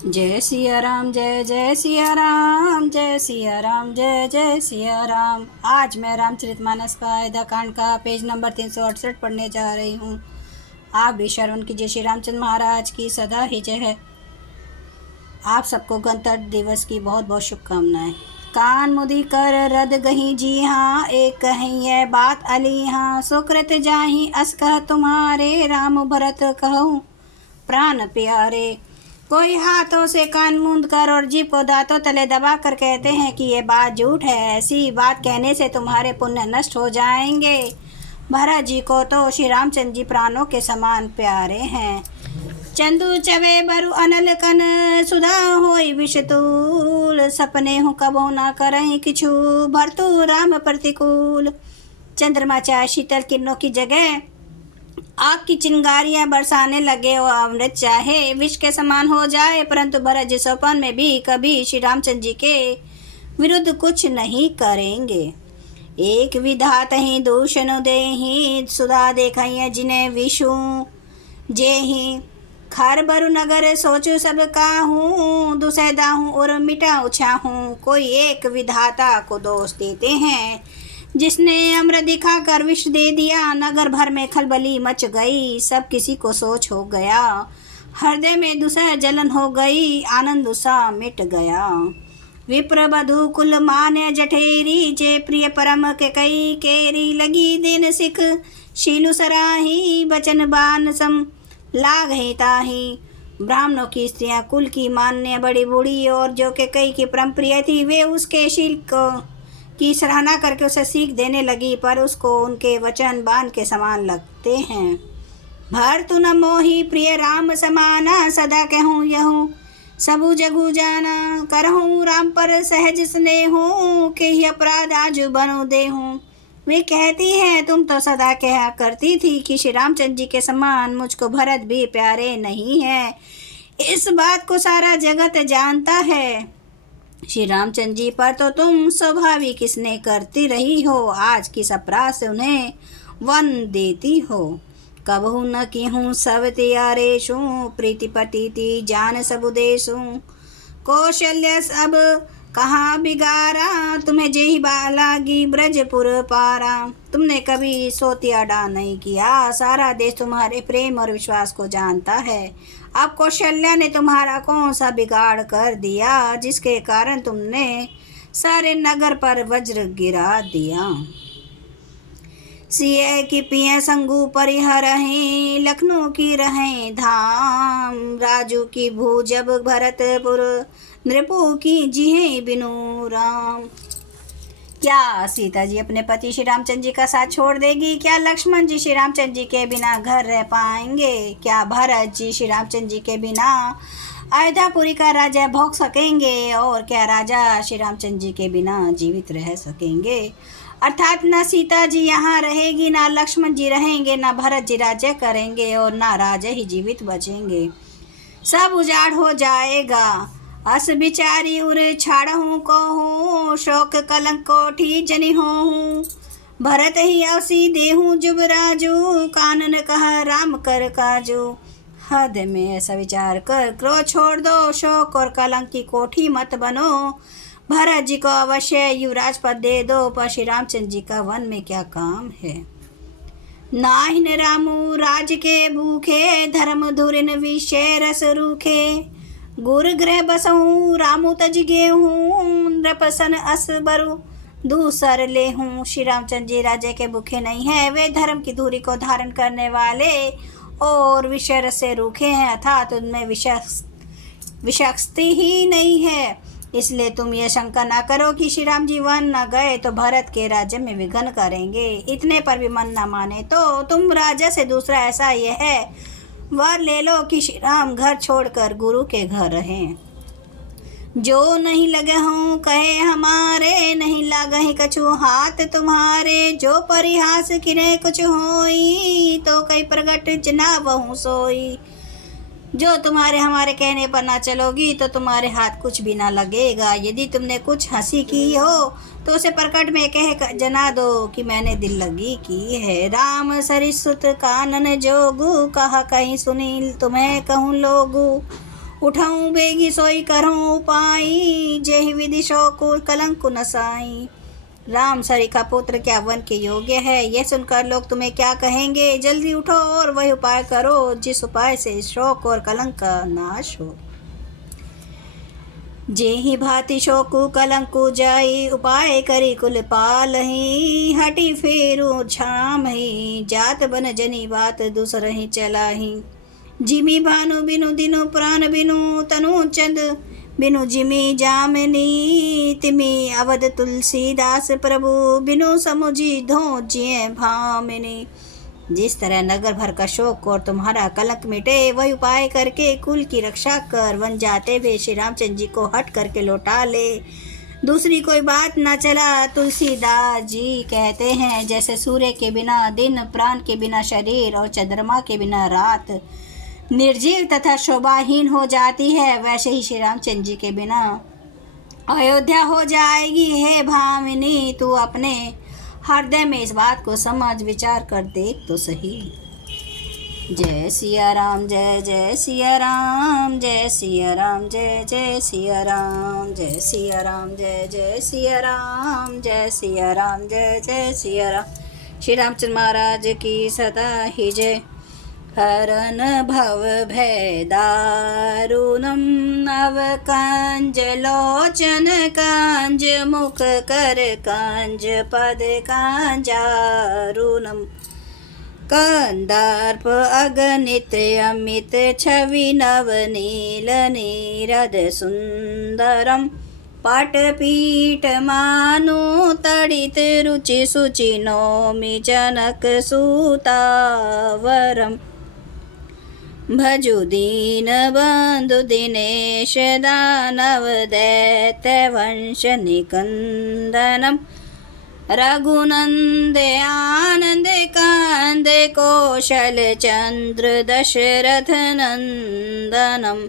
जय सिया राम, जय जय सिया राम, जय सिया राम, जय जय सिया राम। आज मैं रामचरितमानस का अयोध्या कांड का पेज नंबर 368 पढ़ने जा रही हूँ। आप भी श्रवण कीजिए। श्री रामचंद्र महाराज की सदा ही जय है। आप सबको गणतंत्र दिवस की बहुत बहुत शुभकामनाएं। कान मुदी कर रद गही जी हाँ, एक कहीं यह बात अली हाँ। सुकृत जाही अस कह तुम्हारे, राम भरत कहूँ प्राण प्यारे। कोई हाथों से कान मूंद कर और जीभ को दांतों तले दबा कर कहते हैं कि ये बात झूठ है। ऐसी बात कहने से तुम्हारे पुण्य नष्ट हो जाएंगे। भरत जी को तो श्री रामचंद्र जी प्राणों के समान प्यारे हैं। चंदू चवे बरु अनल कन, सुधा होई विषतूल। सपने हूँ कबो ना करहीं किछु, भरतु राम प्रतिकूल। चंद्रमा चाहे शीतल किरणों की जगह आग की चिंगारियां बरसाने लगे और अमृत चाहे विष के समान हो जाए, परंतु भरत जी स्वप्न में भी कभी श्री रामचंद्र जी के विरुद्ध कुछ नहीं करेंगे। एक विधात ही दूषण देहि, सुधा देखिए जिन्हें विषु जेहि। खर बरु नगर सोचू सब काहूँ, दुसैदा हूँ और मिटा उछाहूँ। कोई एक विधाता को दोष देते हैं जिसने अमृत दिखाकर विष दे दिया। नगर भर में खलबली मच गई, सब किसी को सोच हो गया। हृदय में दुसह जलन हो गई, आनंद सा मिट गया। विप्र बधु कुल मान्य जठेरी, जे प्रिय परम के कई केरी। लगी दिन सिख शीलु सराही, बचन बान सम लाघे ताही। ब्राह्मणों की स्त्रियां कुल की मान्य बड़ी बूढ़ी और जो के कई की परम प्रिय थी, वे उसके शील को की सराहना करके उसे सीख देने लगी, पर उसको उनके वचन बाण के समान लगते हैं। भरतु न मोहि प्रिय राम समाना, सदा कहूँ यहूँ सबु जगु जाना। करहूँ राम पर सहज स्नेहूँ, के ही अपराध आज बनो देहूँ। वे कहती हैं, तुम तो सदा कहा करती थी कि श्री रामचंद्र जी के समान मुझको भरत भी प्यारे नहीं है। इस बात को सारा जगत जानता है। श्री रामचंद्र जी पर तो तुम स्वाभाविक किसने करती रही हो, आज किस अपराध से उन्हें वन देती हो। कबहू न की हूँ सब त्यारेशु, प्रीति पटीति जान सबु देशु। कौशल्य सब कहाँ बिगारा, तुम्हें जेहि लागी ब्रजपुर पारा। तुमने कभी सोतियाडा नहीं किया, सारा देश तुम्हारे प्रेम और विश्वास को जानता है। अब कौशल्या ने तुम्हारा कौन सा बिगाड़ कर दिया, जिसके कारण तुमने सारे नगर पर वज्र गिरा दिया। सिय की पिय संगू परिहर हैं, लखनऊ की रहें धाम। राजू की भू जब भरतपुर, नृपु की जिहे बिनु राम। क्या सीता जी अपने पति श्री रामचंद्र जी का साथ छोड़ देगी? क्या लक्ष्मण जी श्री रामचंद्र जी के बिना घर रह पाएंगे? क्या भरत जी श्री रामचंद्र जी के बिना अयोध्यापुरी का राजा भोग सकेंगे? और क्या राजा श्री रामचंद्र जी के बिना जीवित रह सकेंगे? अर्थात न सीता जी यहाँ रहेगी, ना लक्ष्मण जी रहेंगे, ना भरत जी राज्य करेंगे और ना राजा ही जीवित बचेंगे। सब उजाड़ हो जाएगा। अस बिचारी उरे छाड़हूँ कहूँ, शोक कलंक कोठी जनी होहूँ। भरत ही अवसी देहूँ जुबराजू, कानन कह राम कर काजू। हद में ऐसा विचार कर क्रोध छोड़ दो, शोक और कलंक की कोठी मत बनो। भरत जी को अवश्य युवराज पद दे दो, पर श्री रामचंद्र जी का वन में क्या काम है। नाहिन रामू राज के भूखे, धर्म धुरिन विषय रस रूखे। गुर गृह बसऊँ रामू तज गेहूँ, नृपसन अस बरु दूसर ले हूँ। श्री रामचंद्र जी राजा के भूखे नहीं है, वे धर्म की धुरी को धारण करने वाले और विषय रस से रूखे हैं, अर्थात उनमें विषक्ति ही नहीं है। इसलिए तुम ये शंका ना करो कि श्री राम जी वन न गए तो भरत के राज्य में विघ्न करेंगे। इतने पर भी मन न माने तो तुम राजा से दूसरा ऐसा यह है वर ले लो कि श्री राम घर छोड़कर गुरु के घर रहें। जो नहीं लगे हों कहे हमारे, नहीं लागहि कछु हाथ तुम्हारे। जो परिहास किने कुछ होई, तो कई प्रगट जना बहु सोई। जो तुम्हारे हमारे कहने पर ना चलोगी तो तुम्हारे हाथ कुछ भी ना लगेगा। यदि तुमने कुछ हंसी की हो तो उसे प्रकट में कह जना दो कि मैंने दिल लगी की है। राम सरिसुत कानन जोगु, कहा कहीं सुनील तुम्हें कहूँ लोगु। उठाऊं बेगी सोई करूं उपाय, जेहि विधि शोक कलंक नसाई। राम सरी का पुत्र क्या वन के योग्य है, यह सुनकर लोग तुम्हें क्या कहेंगे। जल्दी उठो और वही उपाय करो, जिस उपाय से शोक और कलंक का नाश हो। जेहि भांति शोकु कलंकु जाई, उपाय करी कुल पालहि। हटी फेरू छामहि, जात बन जनी बात दूसरहि चलाहि। जिमि भानु बिनु दिनु प्राण बिनु, तनु चंद बिनु जिमि जामिनी। तिमि अवध तुलसीदास प्रभु, बिनु समुझी धो जिए भामिनी। जिस तरह नगर भर का शोक और तुम्हारा कलंक मिटे, वही उपाय करके कुल की रक्षा कर वन जाते हुए श्री रामचंद्र जी को हट करके लौटा ले। दूसरी कोई बात न चला। तुलसीदास जी कहते हैं, जैसे सूर्य के बिना दिन, प्राण के बिना शरीर और चंद्रमा के बिना रात निर्जीव तथा शोभाहीन हो जाती है, वैसे ही श्री रामचंद्र जी के बिना अयोध्या हो जाएगी। हे भामिनी, तू अपने हृदय में इस बात को समझ विचार कर देख तो सही। जय सिया राम, जय जय सिया राम, जय सिया राम, जय जय सिया राम, जय सिया राम, जय जय सिया राम, जय सिया राम, जय जय सिया राम। श्री रामचंद्र महाराज की सदा ही जय। हरन भव भय दारुणम, नव कांज लोचन कांज, मुख कर कांज पद कांजारुणम। कंदार्प अगणित अमित छवि नव नील नीरद सुंदरम। पाटपीठ मानु तड़ित रुचि सुचि नौमि जनक सुतावरम। भजु दीन बंधु दिनेश दानव दैत्य वंश निकंदनम। रघुनंद आनंद कांद कौशल चंद्र दशरथ नंदनम।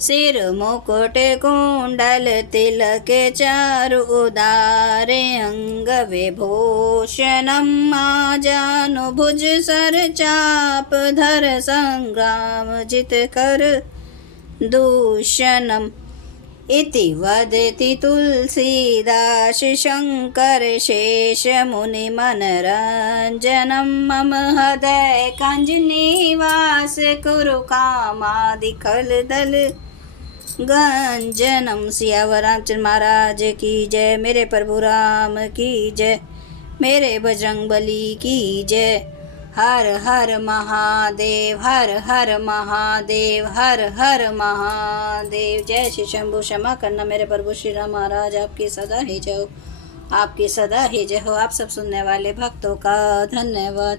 सिर मुकुट कुंडल तिलक चारु उदारे अंग विभूषणम। आजानुभुज सर चाप धर संग्राम जित कर दूषणम। इति वदति तुलसीदास शंकर शेष मुनि मनरंजनम। मम हृदय कंज निवास कुरु कामादि खल दल गंजनम। सियावर रामचंद्र महाराज की जय। मेरे प्रभु राम की जय। मेरे बजरंग बली की जय। हर हर महादेव, हर हर महादेव, हर हर महादेव। जय श्री शंभु। क्षमा करना मेरे प्रभु श्री राम महाराज, आपकी सदा ही जय हो, आपकी सदा ही जय हो। आप सब सुनने वाले भक्तों का धन्यवाद।